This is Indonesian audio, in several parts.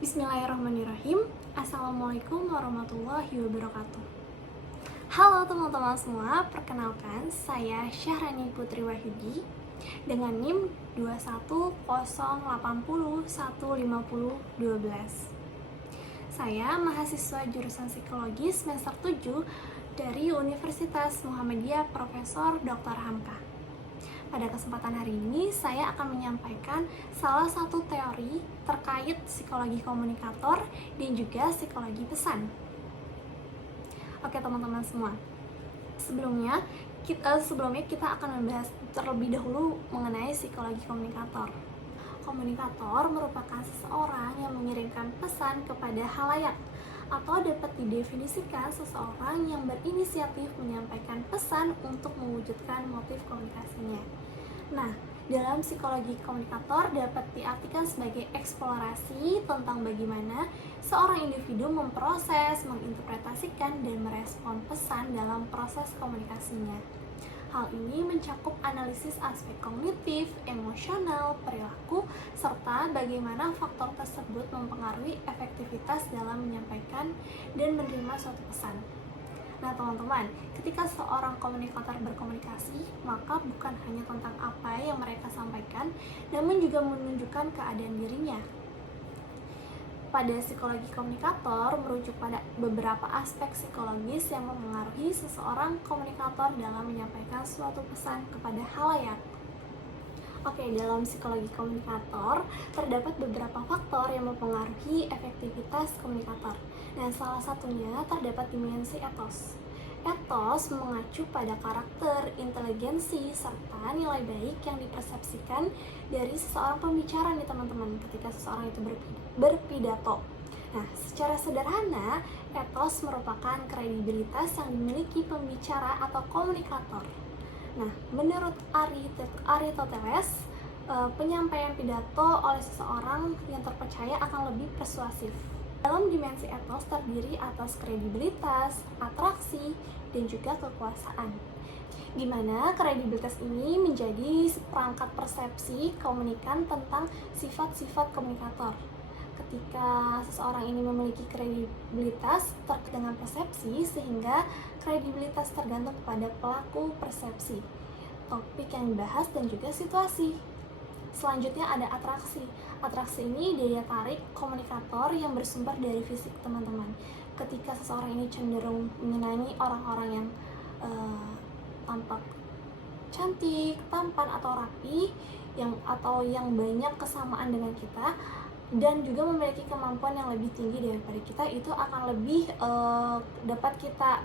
Bismillahirrahmanirrahim. Assalamualaikum warahmatullahi wabarakatuh. Halo teman-teman semua, perkenalkan saya Syahrani Putri Wahyudi dengan NIM 2108015015012. Saya mahasiswa jurusan Psikologi semester 7 dari Universitas Muhammadiyah Profesor Dr. Hamka. Pada kesempatan hari ini, saya akan menyampaikan salah satu teori terkait psikologi komunikator dan juga psikologi pesan. Oke teman-teman semua, sebelumnya kita akan membahas terlebih dahulu mengenai psikologi komunikator. Komunikator merupakan seseorang yang mengirimkan pesan kepada khalayak, atau dapat didefinisikan seseorang yang berinisiatif menyampaikan pesan untuk mewujudkan motif komunikasinya. Nah, dalam psikologi komunikator dapat diartikan sebagai eksplorasi tentang bagaimana seorang individu memproses, menginterpretasikan, dan merespon pesan dalam proses komunikasinya. Hal ini mencakup analisis aspek kognitif, emosional, perilaku, serta bagaimana faktor tersebut mempengaruhi efektivitas dalam menyampaikan dan menerima suatu pesan. Nah teman-teman, ketika seorang komunikator berkomunikasi, maka bukan hanya tentang apa yang mereka sampaikan, namun juga menunjukkan keadaan dirinya. Pada psikologi komunikator merujuk pada beberapa aspek psikologis yang mempengaruhi seseorang komunikator dalam menyampaikan suatu pesan kepada khalayak. Oke, dalam psikologi komunikator terdapat beberapa faktor yang mempengaruhi efektivitas komunikator. Nah, salah satunya terdapat dimensi etos. Etos mengacu pada karakter, inteligensi, serta nilai baik yang dipersepsikan dari seseorang pembicara nih teman-teman ketika seseorang itu berpidato. Nah, secara sederhana, etos merupakan kredibilitas yang dimiliki pembicara atau komunikator. Nah, menurut Aristoteles, penyampaian pidato oleh seseorang yang terpercaya akan lebih persuasif. Dalam dimensi etos terdiri atas kredibilitas, atraksi, dan juga kekuasaan. Di mana kredibilitas ini menjadi perangkat persepsi komunikan tentang sifat-sifat komunikator. Ketika seseorang ini memiliki kredibilitas terkait dengan persepsi, sehingga kredibilitas tergantung kepada pelaku persepsi, topik yang dibahas, dan juga situasi. Selanjutnya ada atraksi. Atraksi ini daya tarik komunikator yang bersumber dari fisik teman-teman. Ketika seseorang ini cenderung menyenangi orang-orang yang tampak cantik, tampan atau rapi, atau yang banyak kesamaan dengan kita, dan juga memiliki kemampuan yang lebih tinggi daripada kita, itu akan lebih dapat kita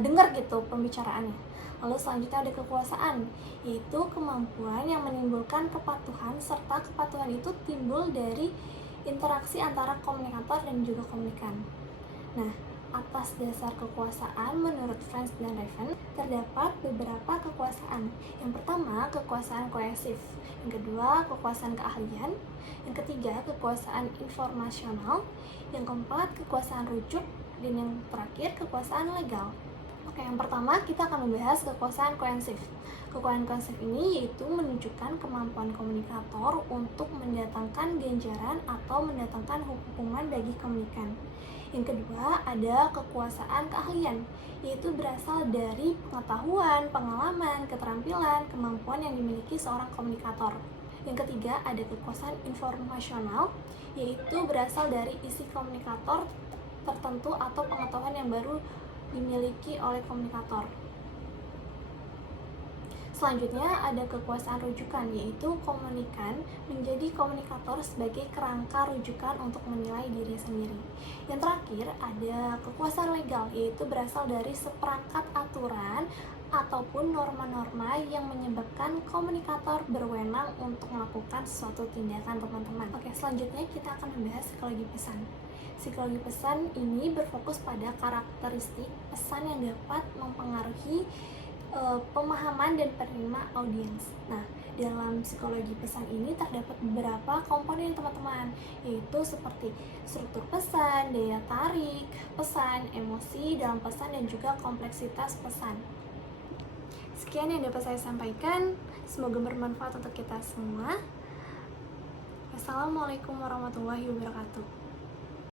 dengar gitu pembicaraannya. Lalu selanjutnya ada kekuasaan, yaitu kemampuan yang menimbulkan kepatuhan, serta kepatuhan itu timbul dari interaksi antara komunikator dan juga komunikan. Nah, atas dasar kekuasaan, menurut Franz dan Raven, terdapat beberapa kekuasaan. Yang pertama, kekuasaan koesif. Yang kedua, kekuasaan keahlian. Yang ketiga, kekuasaan informasional. Yang keempat, kekuasaan rujuk. Dan yang terakhir, kekuasaan legal. Oke, yang pertama kita akan membahas kekuasaan koensif. Kekuasaan koensif ini yaitu menunjukkan kemampuan komunikator untuk mendatangkan ganjaran atau mendatangkan hukuman bagi komunikan. Yang kedua ada kekuasaan keahlian, yaitu berasal dari pengetahuan, pengalaman, keterampilan, kemampuan yang dimiliki seorang komunikator. Yang ketiga ada kekuasaan informasional, yaitu berasal dari isi komunikator tertentu atau pengetahuan yang baru dimiliki oleh komunikator. Selanjutnya ada kekuasaan rujukan, yaitu komunikan menjadi komunikator sebagai kerangka rujukan untuk menilai diri sendiri. Yang terakhir ada kekuasaan legal, yaitu berasal dari seperangkat aturan ataupun norma-norma yang menyebabkan komunikator berwenang untuk melakukan suatu tindakan teman-teman. Oke, selanjutnya kita akan membahas psikologi pesan. Psikologi pesan ini berfokus pada karakteristik pesan yang dapat mempengaruhi pemahaman dan penerima audiens. Nah, dalam psikologi pesan ini terdapat beberapa komponen teman-teman, yaitu seperti struktur pesan, daya tarik pesan, emosi dalam pesan, dan juga kompleksitas pesan. Sekian yang dapat saya sampaikan, semoga bermanfaat untuk kita semua. Wassalamualaikum warahmatullahi wabarakatuh.